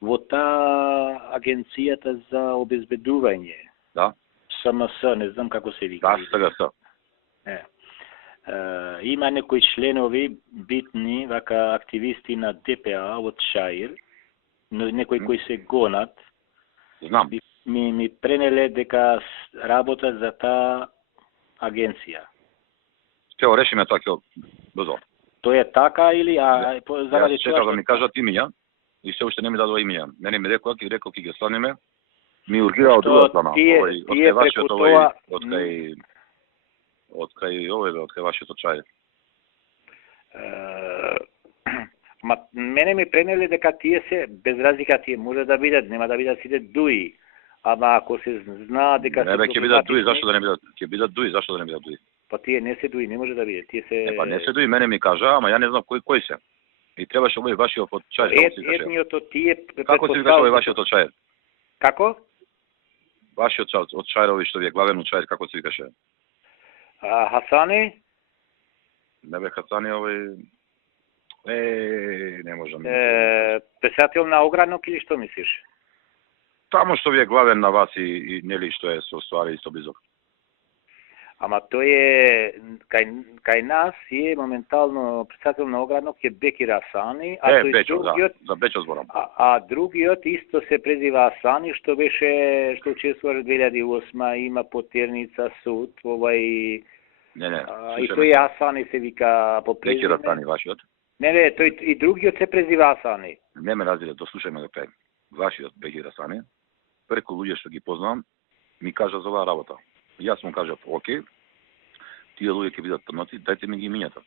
во таа агенцијата за обезбедување. Да. СМС, не знам како се вика. Да, СГС. Има некои членови битни, вака активисти на ДПА од Шаир, но некои кои се гонат. Знам. Ми пренеле дека работат за таа агенција. Ќе го решиме тоа ќе брзо. Тоа е така или заради тоа чекав да ми кажат имиња и се уште не ми дадоа имиња. Мене ми рекоа ќе ги станеме. Ми ургира од друга страна. Од кај вашето чај. Ма мене ми пренеле дека тие се без разлика, тие може да бидат, нема да бидат сите дуи. Ама ако се знае дека не, ќе бидат дуи, зашто да не бидат? Ќе бидат дуи, зашто да не бидат дуи? Па тие не се дуи, не може да биде. Тие се па не се дуи, мене ми кажа, ама ја не знам кои се. И требаше овој вашиот од чај. Етниот од тие како се викаше овој вашиот од чај? Како? Вашиот од чајрови што ви е главен чај, како се викаше? Хасани? Не бе Хасани, овој не можам. Писател на огранок или што мислиш? Тамо што ви е главен на вас и нели што е со ствари и со близок. Ама тој е кај нас е моментално писател на огранок е Бекир Асани, а тој Бечо, другиот за Бечо зборам. А другиот исто се презива Асани, што учествуваше 2008, има потерница суд, Не. И тој Асани се вика по презиме. Бекир Асани вашиот? Не, тој и другиот се презива Асани. Не ме разбира, дослушајме до крај. Вашиот Бекир Асани, преку луѓе што ги познавам, ми кажа за оваа работа. Јас му кажав, окей, тие луѓе ќе бидат трновци, дајте ми ги имињата.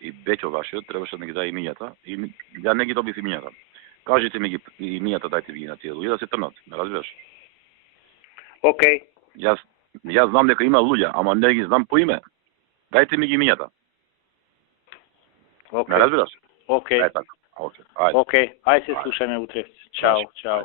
И Бечо вашиот требаше да ги даде имињата, и ја не ги добив имињата. Кажете ми ги имињата, дајте ви ги на тие луѓе да се трновци, ме разбираш? Окей. Јас знам дека има луѓе, ама не ги знам по име. Дајте ми ги имињата. Окей. Ме разбираш? Окей. Така. Окей. Ајде се слушаме утре. Чао, чао.